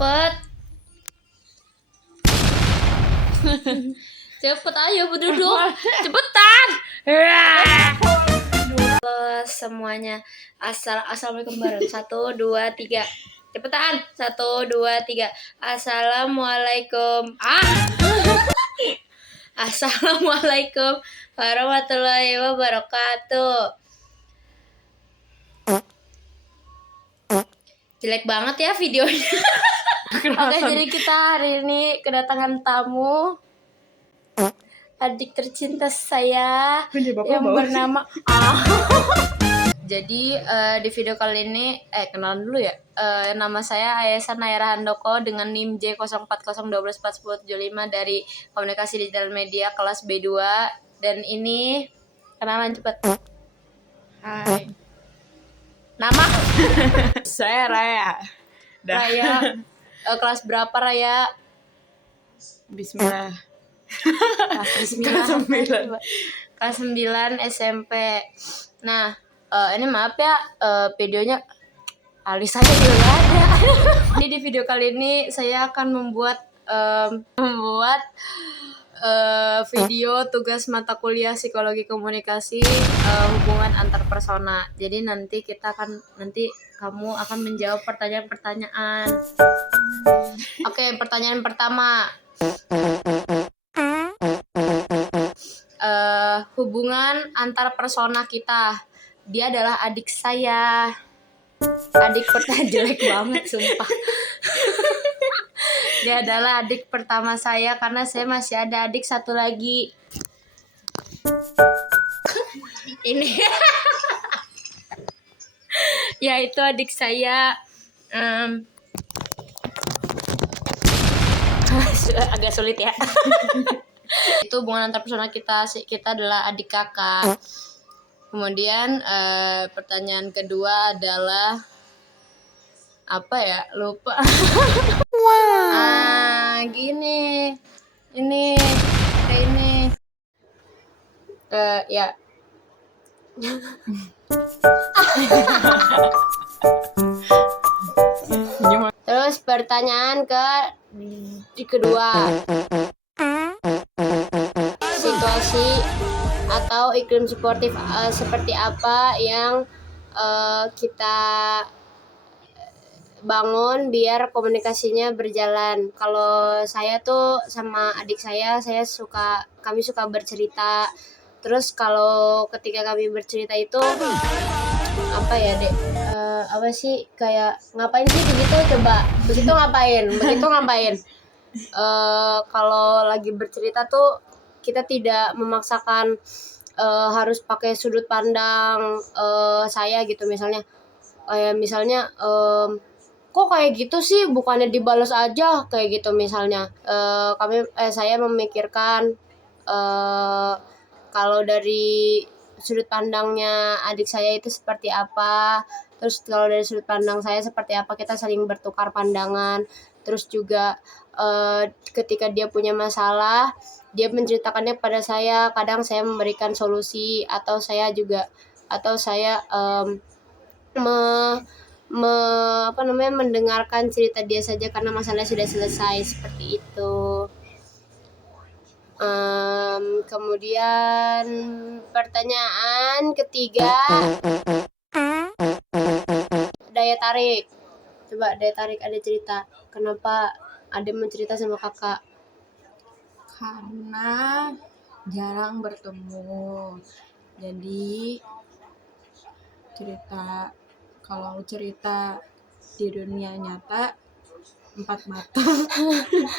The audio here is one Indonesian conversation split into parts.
cepet. Cepet ayo berduduk. Cepetan. Halo semuanya. Assalamualaikum bareng. 1, 2, 3. Cepetan. 1, 2, 3. Assalamualaikum. Assalamualaikum warahmatullahi wabarakatuh. Jelek banget ya videonya. Oke, jadi kita hari ini kedatangan tamu, adik tercinta saya yang bernama Jadi di video kali ini kenalan dulu ya. Nama saya Ayasan Nayara Handoko dengan NIM J0401241075 dari Komunikasi Digital Media kelas B2. Dan ini kenalan cepet. Hai. Nama? Saya Raya. Raya. Kelas berapa Raya? Bismillah. Kelas 9 SMP. Nah, ini maaf ya, videonya alis aja juga nggak ada. Ini di video kali ini saya akan membuat video tugas mata kuliah psikologi komunikasi hubungan antar persona. Jadi nanti kamu akan menjawab pertanyaan-pertanyaan. Oke, pertanyaan pertama. Hubungan antar persona kita. Dia adalah adik saya. Adik pertama jelek banget sumpah. Dia adalah adik pertama saya karena saya masih ada adik satu lagi. Ini yaitu adik saya. Agak sulit ya. Itu hubungan antar persona kita adalah adik kakak. Kemudian pertanyaan kedua adalah apa ya, lupa. Gini ini kayak ini ya. Terus pertanyaan kedua, situasi atau iklim suportif seperti apa yang kita bangun biar komunikasinya berjalan. Kalau saya tuh sama adik kami suka bercerita. Terus kalau ketika kami bercerita itu apa ya Dek? Apa sih kayak ngapain sih begitu, coba begitu ngapain? Kalau lagi bercerita tuh kita tidak memaksakan harus pakai sudut pandang saya gitu, misalnya kok kayak gitu sih, bukannya dibalas aja kayak gitu misalnya. Saya memikirkan kalau dari sudut pandangnya adik saya itu seperti apa, terus kalau dari sudut pandang saya seperti apa, kita saling bertukar pandangan. Terus juga ketika dia punya masalah, dia menceritakannya pada saya. Kadang saya memberikan solusi atau saya mendengarkan cerita dia saja karena masalahnya sudah selesai, seperti itu. Kemudian pertanyaan ketiga, daya tarik. Coba daya tarik, ada cerita kenapa ada mencerita sama kakak? Karena jarang bertemu. Jadi kalau cerita di dunia nyata 4 mata.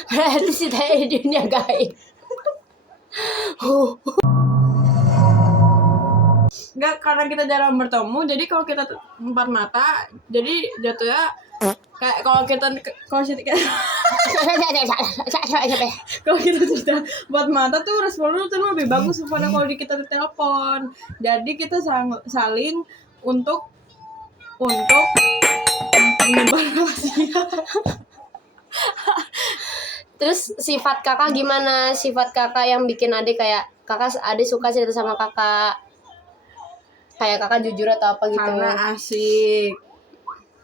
Berarti cerita di dunia gaib. Enggak, karena kita jarang bertemu, jadi kalau kita 4 mata, jadi jatuhnya kayak kalau kita cerita 4 mata tuh responnya tuh lebih bagus daripada kalau kita telepon. Jadi kita saling untuk menyebar rahasia. Terus sifat kakak gimana? Sifat kakak yang bikin adik suka cerita sama kakak? Kayak kakak jujur atau apa gitu?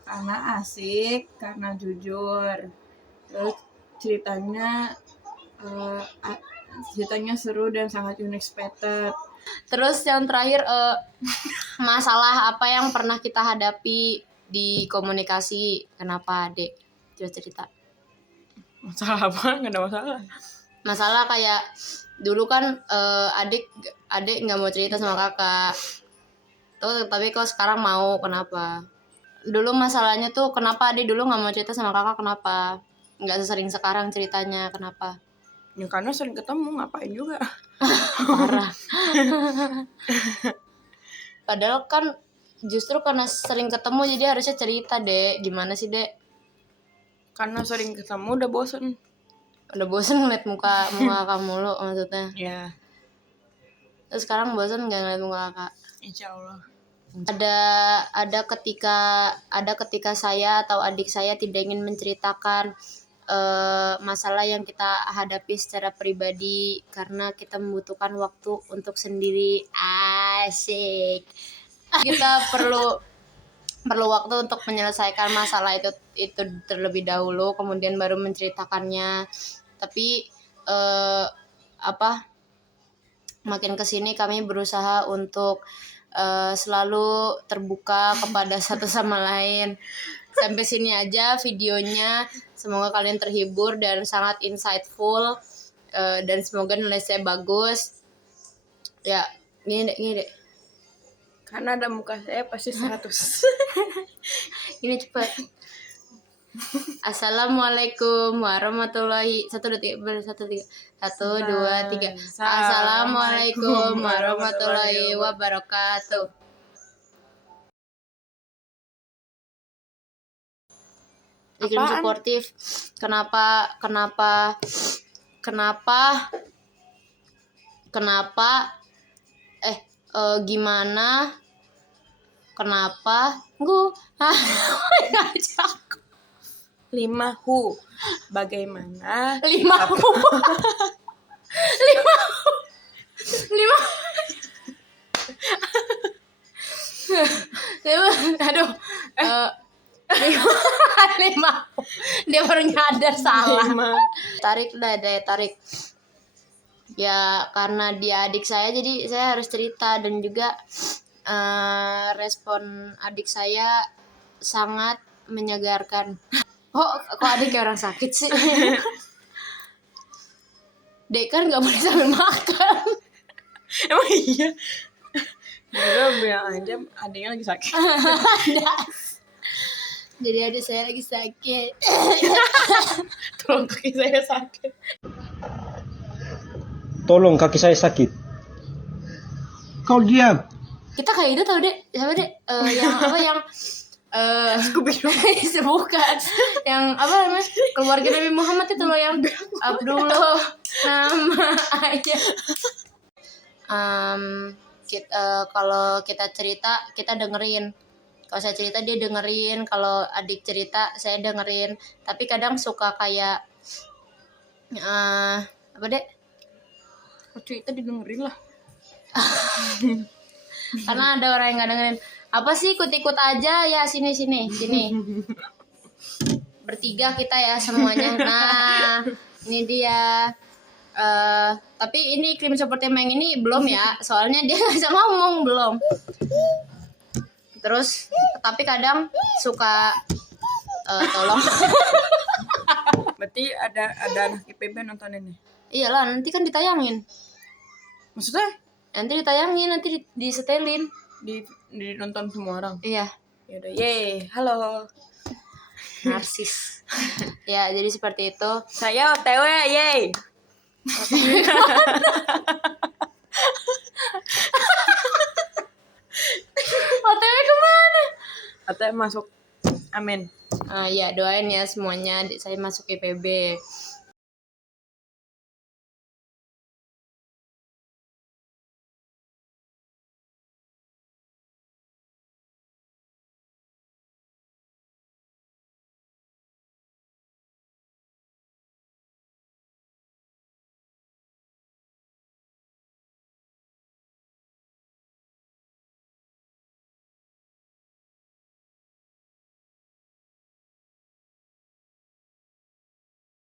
Karena asik, karena jujur. Terus ceritanya ceritanya seru dan sangat unexpected. Terus yang terakhir masalah apa yang pernah kita hadapi di komunikasi? Kenapa, Dek? Coba cerita. Masalah apa? Nggak ada masalah. Masalah kayak dulu kan adik nggak mau cerita sama kakak. Tuh, tapi kok sekarang mau, kenapa? Dulu masalahnya tuh kenapa adik dulu nggak mau cerita sama kakak, kenapa? Nggak sesering sekarang ceritanya, kenapa? Ya karena sering ketemu, ngapain juga. Parah. Padahal kan justru karena sering ketemu jadi harusnya cerita, Dek. Gimana sih, Dek? Karena sering ketemu udah bosen. Udah bosen ngeliat muka kamu mulu maksudnya. Ya, Terus sekarang bosen nggak ngeliat muka kakak? insya Allah. Ada ketika saya atau adik saya tidak ingin menceritakan masalah yang kita hadapi secara pribadi karena kita membutuhkan waktu untuk sendiri. Asik. Kita perlu waktu untuk menyelesaikan masalah itu terlebih dahulu, kemudian baru menceritakannya. Tapi makin kesini kami berusaha untuk selalu terbuka kepada satu sama lain. Sampai sini aja videonya. Semoga kalian terhibur dan sangat insightful, dan semoga nilai saya bagus. Ya, gini deh. Karena ada muka saya pasti 100. Ini cepat. Assalamualaikum warahmatullahi 1 2 3 Assalamualaikum warahmatullahi wabarakatuh. Iklim suportif. Kenapa gimana kenapa gua ngajak 5 hu. Bagaimana? 5 aduh 5 dia baru nyadar salah. Tarik ya, karena dia adik saya jadi saya harus cerita. Dan juga respon adik saya sangat menyegarkan. Kok adik kayak orang sakit sih? Dek kan gak boleh sambil makan. Emang iya? Udah bilang aja adiknya lagi sakit. Jadi adik saya lagi sakit. Tolong kaki saya sakit. Tolong kaki saya sakit. Kau diam. Kita kayak itu tau, Dek. Siapa, Dek? Yang bukan yang apa namanya, keluarga Nabi Muhammad itu loh, yang Abdullah nama ayah. Kalau kita cerita kita dengerin. Kalau saya cerita dia dengerin, kalau adik cerita saya dengerin. Tapi kadang suka kayak apa, Dek? Cerita didengerin lah. Karena ada orang yang nggak dengerin. Apa sih, ikut-ikut aja ya, sini. Bertiga kita ya semuanya. Nah, ini dia. Tapi ini iklim seperti yang ini belum ya, soalnya dia nggak bisa ngomong belum. Terus, tapi kadang suka tolong. Berarti ada anak IPB nonton ini. Iyalah, nanti kan ditayangin. Maksudnya? Nanti ditayangin, nanti disetelin. Nonton semua orang. Iya. Ya udah, yeay, halo. Narsis. Ya, jadi seperti itu. Saya OTW, yeay. OTW kemana? OTW masuk. Amin. Ya, doain ya semuanya saya masuk IPB.